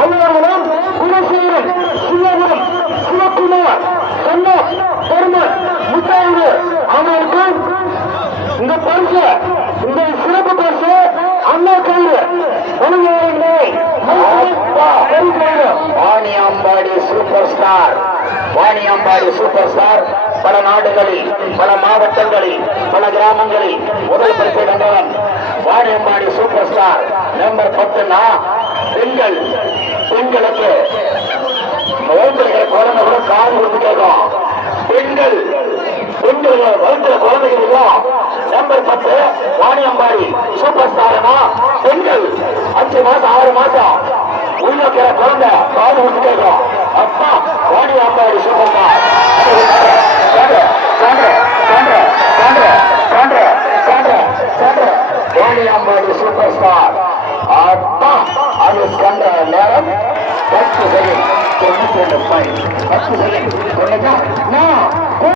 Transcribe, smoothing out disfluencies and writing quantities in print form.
அலுவலகம் குலசேகரன் சிவபுரம் சிவகுமார் கண்ணன் பெருமன் முத்தாயிரு அவர்களுக்கு இந்த பரிசு இந்த சிறப்பு பரிசு அண்ணா கயிறு Vaniyambadi super star Vaniyambadi super star பல நாடுகளில் பல மாவட்டங்களில் பல கிராமங்களில் முதல் பரிசு வென்றவன் வாணியம்பாடி சூப்பர் ஸ்டார் நம்பர் 10 பெண்களுக்கு குழந்தைகளை கால் கொடுத்து கேட்கும் பெண்கள் வளர்ந்த குழந்தைகளுக்கும் நம்பர் 10 வாணியம்பாடி சூப்பர் ஸ்டார்னா பெண்கள் 5 மாசம் 6 மாசம் உள்ள குழந்தை கால் கொடுத்து கேட்கும் அப்பா Vaniyambadi super star Vaniyambadi super star அப்பா அது கண்ட நேரம் 10 செகண்ட் 92 பாயிண்ட் 10 செகண்ட்